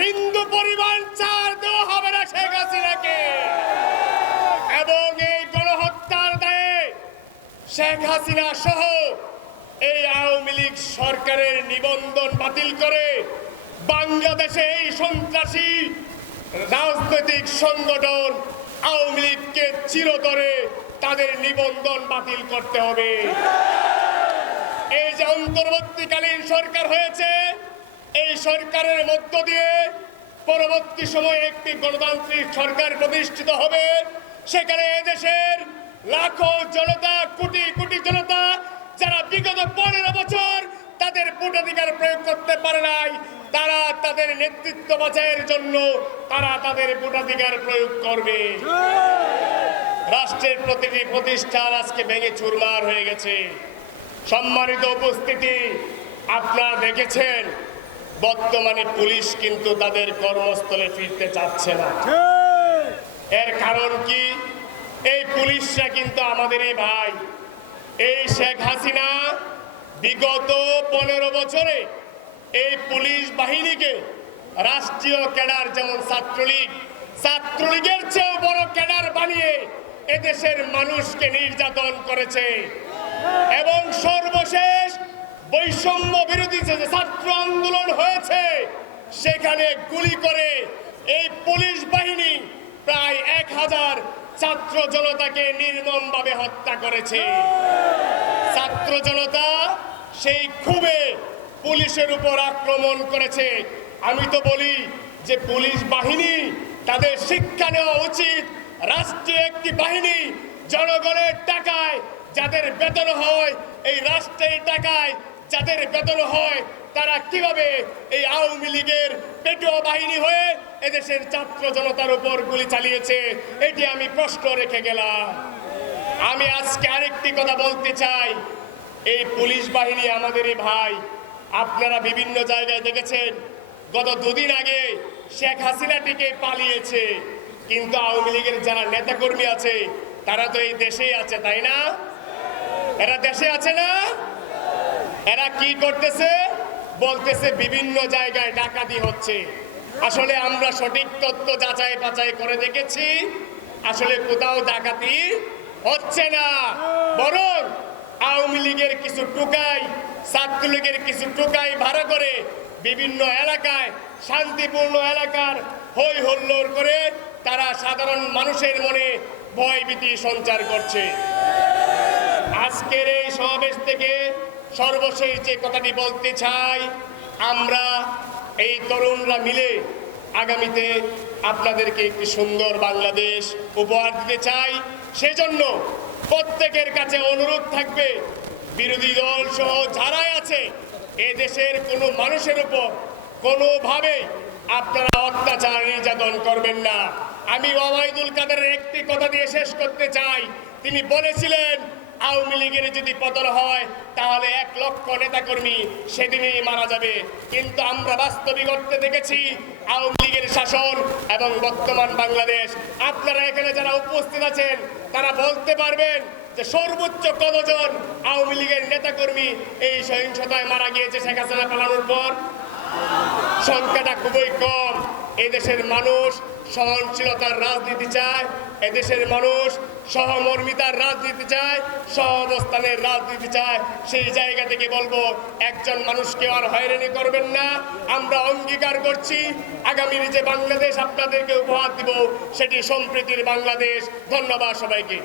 বিন্দু পরিমাণ চার দেওয়া হবে না শেখ হাসিনাকে। এবং এই গণহত্যার দায়ে শেখ হাসিনা সহ এই আওয়ামী লীগ সরকারের নিবন্ধন বাতিল করে বাংলাদেশে এই সন্ত্রাসী রাজনৈতিক সংগঠন আওয়ামী লীগকে চিরতরে তাদের নিবন্ধন বাতিল করতে হবে। এই যে অন্তর্বর্তীকালীন সরকার হয়েছে এই সরকারের মধ্য দিয়ে পরবর্তী সময়ে একটি গণতান্ত্রিক সরকার প্রতিষ্ঠিত হবে। সেখানে দেশের লাখো জনতা, কোটি কোটি জনতা যারা বিগত পনেরো বছর তাদের ভোটাধিকার প্রয়োগ করতে পারে নাই, তারা তাদের নেতৃত্ব বাছাইয়ের জন্য তারা তাদের ভোটাধিকার প্রয়োগ করবে। রাষ্ট্রের প্রতিটি প্রতিষ্ঠান আজকে ভেঙে চুরমার হয়ে গেছে। সম্মানিত উপস্থিতি, আপনারা দেখেছেন বর্তমানে পুলিশ কিন্তু তাদের কর্মস্থলে ফিরতে চাচ্ছে না। এর কারণ কি? এই পুলিশরা কিন্তু আমাদের এই ভাই। এই শেখ হাসিনা বিগত পনেরো বছরে এই পুলিশ বাহিনীকে রাষ্ট্রীয় ক্যাডার যেমন ছাত্রলীগ ছাত্রলীগের চেয়েও বড় ক্যাডার বানিয়ে এদেশের মানুষকে নির্যাতন করেছে। এবং সর্বশেষ বৈষম্য বিরোধী যে ছাত্র আন্দোলন হয়েছে, সেখানে গুলি করে এই পুলিশ বাহিনী প্রায় এক হাজার ছাত্র জনতাকে নির্মমভাবে হত্যা করেছে। ছাত্র জনতা সেই খুবে পুলিশের উপর আক্রমণ করেছে। আমি তো বলি যে পুলিশ বাহিনী তাদের শিক্ষা নেওয়া উচিত। রাষ্ট্রীয় একটি বাহিনী জনগণের টাকায় যাদের বেতন হয়, এই রাষ্ট্রের টাকায় যাদের বেতন হয়, তারা কীভাবে এই আওয়ামী লীগের পেটুয়া বাহিনী হয়ে এদেশের ছাত্র জনতার উপর গুলি চালিয়েছে? এটি আমি প্রশ্ন রেখে গেলাম। আমি আজকে আরেকটি কথা বলতে চাই। এই পুলিশ বাহিনী আমাদেরই ভাই। আপনারা বিভিন্ন জায়গায় দেখেছেন, গত দুদিন আগে শেখ হাসিনাটিকে পালিয়েছে। কিন্তু আওয়ামী লীগের যারা নেতাকর্মী আছে, তারা তো এই দেশেই আছে, তাই না? এরা দেশে আছে না? এরা কি করতেছে? বলতেছে বিভিন্ন জায়গায় ডাকাতি হচ্ছে। আসলে আমরা সঠিক তথ্য যাচাই বাছাই করে দেখেছি। আসলে কোথাও ডাকাতি হচ্ছে না। বরং আওয়ামী লীগের কিছু টুকাই, ছাত্রলীগের কিছু টুকাই ভাড়া করে বিভিন্ন এলাকায়, শান্তিপূর্ণ এলাকার হই হল্লোড় করে তারা সাধারণ মানুষের মনে ভয় ভীতি সঞ্চার করছে। আজকের এই সমাবেশ থেকে সর্বশেষ যে কথাটি বলতে চাই, আমরা এই তরুণরা মিলে আগামীতে আপনাদেরকে একটি সুন্দর বাংলাদেশ উপহার দিতে চাই। সেজন্য প্রত্যেকের কাছে অনুরোধ থাকবে, বিরোধী দল সহ যারাই আছে, এ দেশের কোনো মানুষের উপর কোনোভাবে আপনারা অত্যাচার নির্যাতন করবেন না। আমি ওবায়দুল কাদের একটি কথা দিয়ে শেষ করতে চাই। তিনি বলেছিলেন আওয়ামী লীগের যদি পতন হয়, তাহলে এক লক্ষ নেতাকর্মী সেদিনই মারা যাবে। কিন্তু আমরা বাস্তবিক অর্থে দেখেছি, আওয়ামী লীগের শাসন এবং বর্তমান বাংলাদেশ। আপনারা এখানে যারা উপস্থিত আছেন, তারা বলতে পারবেন যে সর্বোচ্চ কতজন আওয়ামী লীগের নেতাকর্মী এই সহিংসতায় মারা গিয়েছে শেখ হাসিনা পালানোর পর? সংখ্যাটা খুবই কম। এদেশের মানুষ সহনশীলতার রাজনীতি চায়, এদেশের মানুষ সহমর্মিতার রাজনীতি চায়, সহাবস্থানের রাজনীতি চায়। সেই জায়গা থেকে বলব, একজন মানুষকে আর হয়রানি করবেন না। আমরা অঙ্গীকার করছি, আগামী যে বাংলাদেশ আপনাদেরকে উপহার দিব, সেটি সম্প্রীতির বাংলাদেশ। ধন্যবাদ সবাইকে।